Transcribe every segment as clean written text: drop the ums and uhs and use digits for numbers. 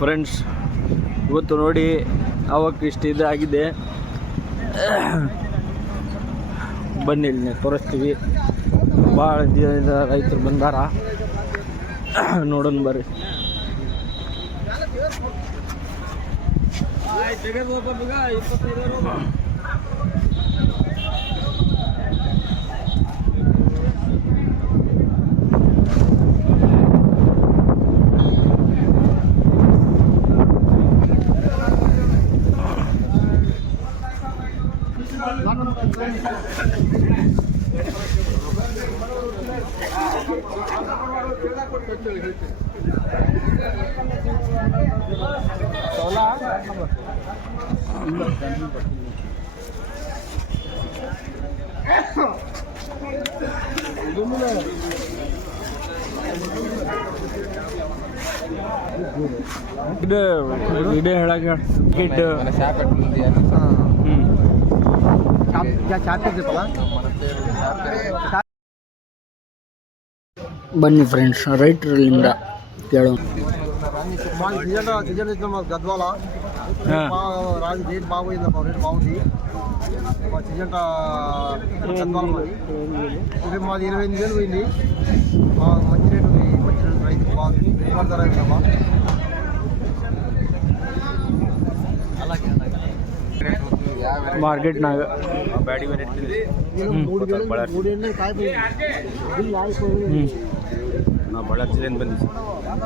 Friends, ಇವತ್ತು ನೋಡಿ ಅವಕ್ಕೆ ಇಷ್ಟು ಇದಾಗಿದೆ. ಬನ್ನಿ ಇಲ್ಲಿ ತೋರಿಸ್ತೀವಿ. ಭಾಳ ದಿನದ ರೈತರು ಬಂದಾರ, ನೋಡೋಣ ಬರ್ರಿ. ಇದು ಹೇಳಕ್ಕೆ ಕಿಡ್ ಬನ್ನಿ ಫ್ರೆಂಡ್ಸ್, ರೈತರಿಂದ ಕೇಳೋ. గద్వాల రేట్ బాగుంది, రేట్ బాగుంది. సిజంట గద్వాల మాది 25,000 పోయింది. మంచి రేటు ఉంది, మంచి రేటు రైతు బాగుంది. ధర ಮಾರ್ಕೆಟ್ನಾಗ ಬ್ಯಾಡಿ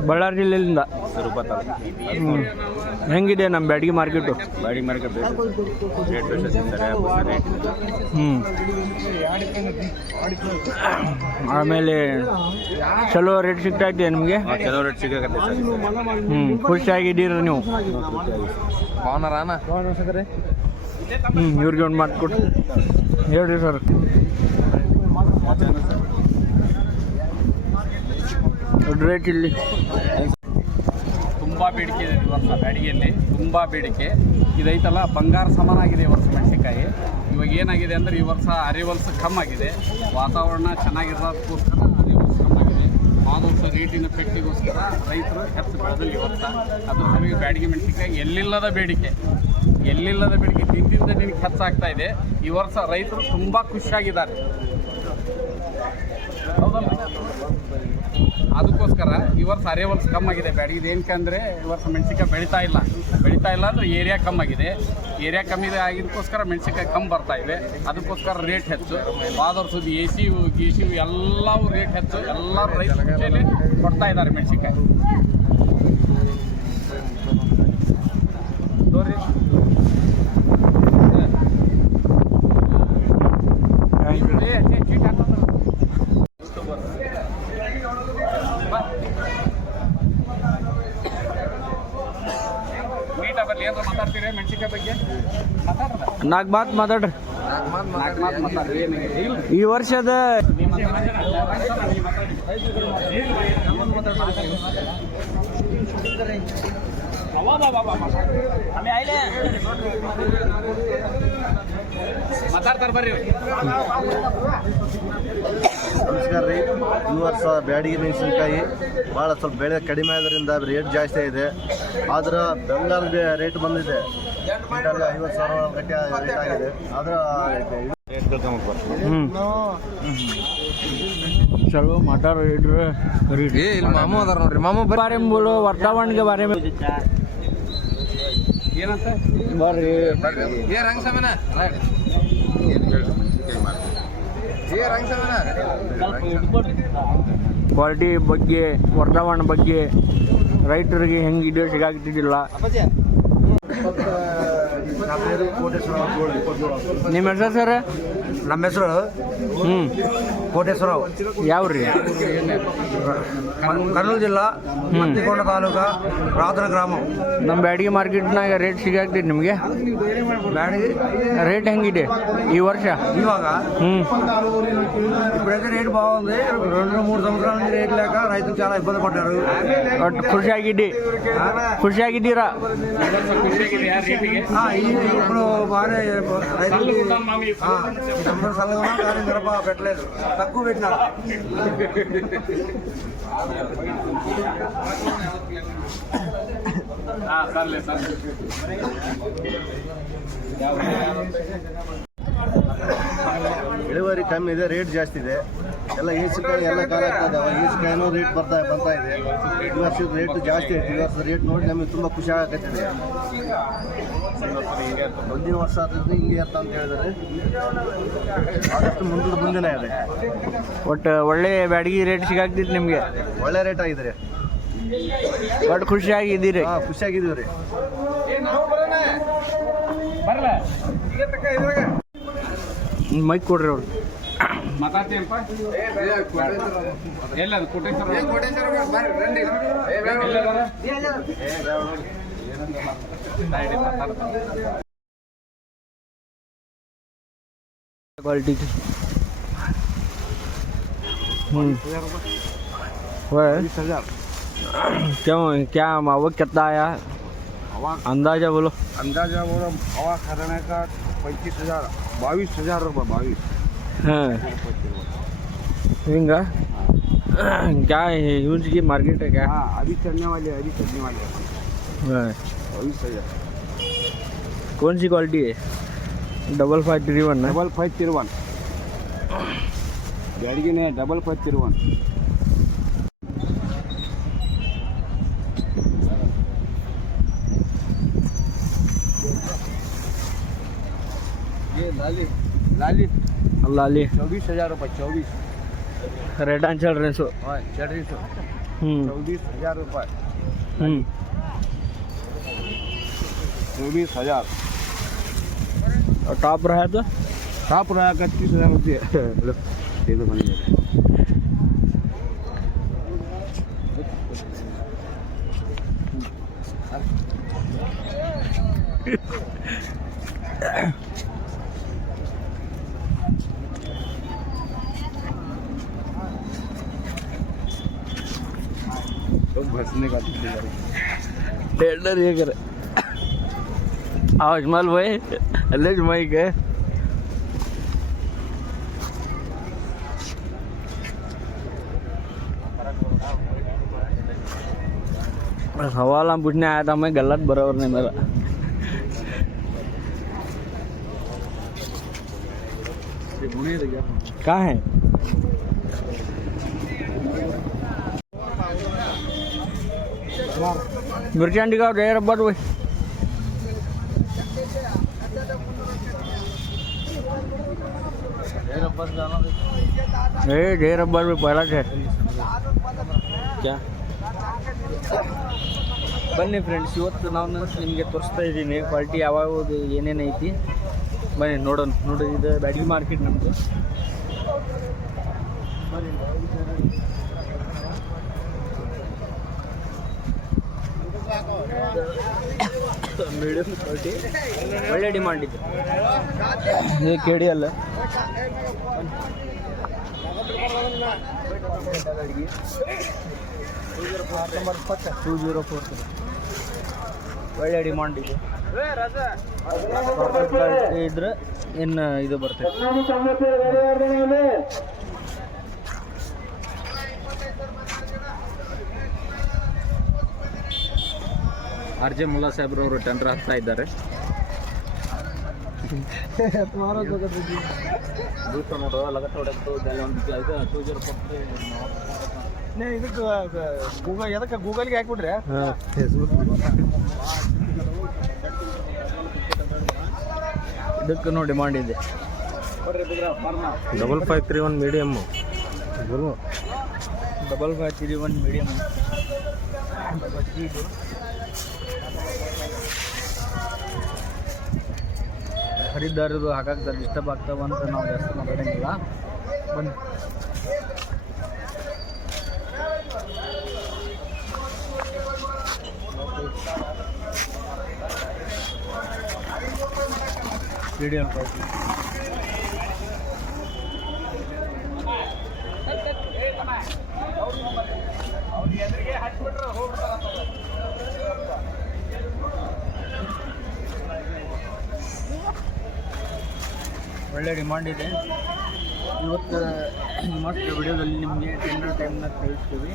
ಬಳ್ಳಾರಿ ಜಿಲ್ಲೆಯಿಂದ ಹೆಂಗಿದೆ ನಮ್ಮ ಬ್ಯಾಡಗಿ ಮಾರ್ಕೆಟು? ಆಮೇಲೆ ಚಲೋ ರೇಟ್ ಸಿಗ್ತಾ ಇದೆ ನಿಮಗೆ? ಚಲೋ ರೇಟ್ ಸಿಗತ್ತೆ. ಖುಷಿಯಾಗಿದ್ದೀರ ನೀವು? ಇವ್ರಿಗೆ ಒಂದು ಮಾಡಿಕೊಟ್ಟು ಹೇಳ್ರಿ ಸರ್. ರೇಟ್ ಇಲ್ಲಿ ತುಂಬ ಬೇಡಿಕೆ ಇದೆ ಈ ವರ್ಷ. ಬ್ಯಾಡಿಗೆಯಲ್ಲಿ ತುಂಬ ಬೇಡಿಕೆ ಇದೈತಲ್ಲ, ಬಂಗಾರ ಸಮಾನಾಗಿದೆ ಈ ವರ್ಷ ಮೆಣಸಿನ್ಕಾಯಿ. ಇವಾಗ ಏನಾಗಿದೆ ಅಂದರೆ ಈ ವರ್ಷ ಅರಿವಲ್ಸ ಕಮ್ಮಾಗಿದೆ. ವಾತಾವರಣ ಚೆನ್ನಾಗಿರೋದಕ್ಕೋಸ್ಕರ ಅರಿವಲ್ಸ ಕಮ್ಮಾಗಿದೆ. ಆದ ವರ್ಷ ರೇಟಿನ ಪೆಟ್ಟಿಗೋಸ್ಕರ ರೈತರು ಹೆಚ್ಚು ಬೆಳೆದಿಲ್ಲ ಈ ವರ್ಷ. ಅದ್ರ ಸಲುವಾಗಿ ಬ್ಯಾಡಿಗೆ ಮೆಣಸಿನ್ಕಾಯಿ ಎಲ್ಲಿಲ್ಲದ ಬೇಡಿಕೆ ದಿನದಿಂದ ದಿನಕ್ಕೆ ಹೆಚ್ಚಾಗ್ತಾ ಇದೆ. ಈ ವರ್ಷ ರೈತರು ತುಂಬ ಖುಷಿಯಾಗಿದ್ದಾರೆ, ಹೌದಲ್ಲ? ಅದಕ್ಕೋಸ್ಕರ ಈ ವರ್ಷ ಅರೇವಲ್ಸ್ ಕಮ್ಮಾಗಿದೆ ಬ್ಯಾಡಿಗೆ. ಏನಕ್ಕಂದರೆ ಈ ವರ್ಷ ಮೆಣಸಿನ್ಕಾಯಿ ಬೆಳೀತಾ ಇಲ್ಲ ಅಂದರೆ ಏರಿಯಾ ಕಮ್ಮಾಗಿದೆ. ಏರಿಯಾ ಕಮ್ಮಿ ಆಗಿದ್ದಕ್ಕೋಸ್ಕರ ಮೆಣಸಿನ್ಕಾಯಿ ಕಮ್ಮಿ ಬರ್ತಾ ಇದೆ. ಅದಕ್ಕೋಸ್ಕರ ರೇಟ್ ಹೆಚ್ಚು. ಹೋದ ವರ್ಷದ ಎ ಸಿ ಎಲ್ಲವೂ ರೇಟ್ ಹೆಚ್ಚು. ಎಲ್ಲರೂ ರೈತರ ಖುಷಿಯಲ್ಲಿ ಕೊಡ್ತಾ ಇದ್ದಾರೆ ಮೆಣಸಿನ್ಕಾಯಿ. ನೋಡ್ರಿ, ಚೀಟ್ ಹಾಕೋದು ನೀಟಾಗಿ ಏನಾರ ಮಾತಾಡ್ತೀರಿ ಮೆಣಸಿನ್ಕಾಯಿ ಬಗ್ಗೆ? ನಾಲ್ಕು ಮಾತು ಮಾತಾಡ್ರಿ. ಈ ವರ್ಷದ ಮಾತಾಡ್ತಾರೆ ಬರ್ರಿ. ನಮಸ್ಕಾರ ರೀ. ಈ ವರ್ಷ ಬ್ಯಾಡಗಿ ಮೆಣಸಿನ್ಕಾಯಿ ಭಾಳ ಸ್ವಲ್ಪ ಬೆಳೆ ಕಡಿಮೆ ಆದ್ರಿಂದ ರೇಟ್ ಜಾಸ್ತಿ ಇದೆ. ಆದ್ರೆ ಬೆಂಗಾಲ್ಗೆ ರೇಟ್ ಬಂದಿದೆ. 50,000 ಗಟ್ಟಿ ರೇಟ್ ಆಗಿದೆ. ಆದ್ರೆ ಚಲೋ ಮಾತಾಡ್ರಿ. ಮಾಮೂ ಅದಾರ ನೋಡ್ರಿ. ಮಾಮೂ ಬಾರೆ ಬೋಲೋ ವಾತಾವರಣಕ್ಕೆ ಬಾರೆ ಏನಂತ ಬರ್ರಿ. ಕ್ವಾಲಿಟಿ ಬಗ್ಗೆ, ವಾತಾವರಣ ಬಗ್ಗೆ ರೈತರಿಗೆ ಹೆಂಗಿದೆ ಸಿಗಾಗ್ತಿದ್ದಿಲ್ಲ. ನಿಮ್ಮ ಹೆಸರು ಸರ್? ನಮ್ಮ ಹೆಸರು ಕೋಟೇಶ್ವರರಾವ್. ಯಾವ್ರಿ? ಕರ್ನೂಲು ಜಿಲ್ಲಾ, ಮತ್ತಿಕೊಂಡ ತಾಲೂಕು, ರಾದ್ರ ಗ್ರಾಮ. ನಮ್ಮ ಬ್ಯಾಡಗಿ ಮಾರ್ಕೆಟ್ನಾಗ ರೇಟ್ ಸಿಗಾಗ್ತಿದೆ ನಿಮಗೆ? ಬ್ಯಾಡಗಿ ರೇಟ್ ಹೆಂಗಿದೆ ಈ ವರ್ಷ? ಇವಾಗ ಇప్పుడైతే రేటు బాగుంది. 2-3 సంవత్సరాల నుంచి రేట్ లేక రైతులు చాలా ఇబ్బంది పడ్డారు. ಖುಷಿಯಾಗಿದ್ದೀರಾ? ಖುಷಿಯಾಗಿದೆ. ఇప్పుడు బాగానే తమ్ముడు సల్లగా కానీ మిరప పెట్టలేదు, తక్కువ పెట్టినారు. సర్లే సర్లే. ಇಳುವರಿ ಕಮ್ಮಿ ಇದೆ, ರೇಟ್ ಜಾಸ್ತಿ ಇದೆ. ಎಲ್ಲ ಏಸಿಕಾಯಿ ಎಲ್ಲ ಕಾಲ ಆಗ್ತದೆ, ಏಸಿಕಾಯಿನೂ ರೇಟ್ ಬರ್ತಾ ಇದೆ. ಈ ವರ್ಷದ ರೇಟ್ ಜಾಸ್ತಿ ಐತೆ. ಈ ವರ್ಷದ ರೇಟ್ ನೋಡಿ ನಮಗೆ ತುಂಬ ಖುಷಿ ಆಗತ್ತಿದೆ. ಮುಂದಿನ ವರ್ಷ ಆದ್ರೆ ಹಿಂಗೆ ಇರ್ತ ಅಂತ ಹೇಳಿದರೆ ಆದಷ್ಟು ಮುಂದಿನ ಇದೆ. ಒಟ್ಟು ಒಳ್ಳೆ ಬ್ಯಾಡಗಿ ರೇಟ್ ಸಿಗಾಗ್ತಿತ್ತು ನಿಮಗೆ, ಒಳ್ಳೆ ರೇಟ್ ಆಗಿದೆ ರೀ. ಒಟ್ಟು ಖುಷಿಯಾಗಿದ್ದೀರಿ? ಹಾಂ, ಖುಷಿಯಾಗಿದ್ದೀವಿ ರೀ. ಮೈಕ್ ಕೊಡ್ರಿ ಅವ್ರು. ಮಾತಾಡ್ತೀನಪ್ಪ. ಎಲ್ಲದು ಕೋಟೇಶ್ವರ क्वालिटी की क्यों क्या आवक कितना आया? अंदाजा बोलो. अंदाजा बोलो, हवा खरने का 25,000, 22,000 रुपये. 22 हाँ हिंगा क्या यूज की मार्केट है क्या? हाँ, अभी चढ़ने वाले हाँ. 22,000. कौन सी क्वालिटी है? 5531 ना? 5531 बैडगी ने 5531. ये लाली लाली 24,000 रुपये. 24 रेटान चल रहे सो. हाँ, चढ़ रही सो 24,000 रुपये. 24,000. और टॉप रहा तो टॉप रहा 31,000 रुपये. दे दो बनी. भसने का टेंडर ये करे अजमल भाई अल्लेज माइक है. सवाल हम पूछने आया था, मैं गलत बराबर नहीं मेरा. कहाँ है? मिर्चान दिखाओ दे रब्बर भाई. दे रब्बर भी पहला है क्या? ಬನ್ನಿ ಫ್ರೆಂಡ್ಸ್, ಇವತ್ತು ನಾನು ನಿಮಗೆ ತೋರಿಸ್ತಾ ಇದ್ದೀನಿ ಕ್ವಾಲಿಟಿ ಯಾವಾಗ ಏನೇನು ಐತಿ. ಬನ್ನಿ ನೋಡೋಣ. ನೋಡಿ, ಇದು ಬ್ಯಾಡಗಿ ಮಾರ್ಕೆಟ್ ನಮ್ಮದು. ಮೀಡಿಯಮ್ ಕ್ವಾಲಿಟಿ ಒಳ್ಳೆ ಡಿಮಾಂಡ್ ಇದೆ. ಇದು ಕೆಡಿ ಅಲ್ಲ, ಬ್ಯಾಡಗಿ 2040 ಒಳ್ಳೆ ಡಿಮಾಂಡ್ ಇದೆ. ಕ್ವಾಲಿಟಿ ಇದ್ರೆ ಇನ್ನು ಇದು ಬರ್ತದೆ. ಆರ್ ಜೆ ಮುಲ್ಲಾ ಸಾಹೇಬ್ರವರು ಟೆಂಡರ್ ಹಾಕ್ತಾ ಇದ್ದಾರೆ. ಇದಕ್ಕೆ ಎದಕ್ಕೆ ಗೂಗಲ್ಗೆ ಹಾಕ್ಬಿಟ್ರೆ ಇದಕ್ಕೆ ನೋಡಿ ಡಿಮಾಂಡ್ ಇದೆ. 5531 ಮೀಡಿಯಮ್ಮು. 5531 ಮೀಡಿಯಮ್. ಖರೀದಾರರು ಹಾಕಕ್ಕೆ ಡಿಸ್ಟರ್ಬ್ ಆಗ್ತಾವಂತ ನಾವು ಜಾಸ್ತಿ ಮಾತಾಡೋಂಗಿಲ್ಲ. ಬನ್ನಿ. ವಿಡಿಯೋ ಒಳ್ಳೆ ಡಿಮಾಂಡ್ ಇದೆ. ಇವತ್ತು ಮಸ್ತ್ ವಿಡಿಯೋದಲ್ಲಿ ನಿಮಗೆ ಟೆಂಡರ್ ಟೈಮ್ನ ತಿಳಿಸ್ತೀವಿ.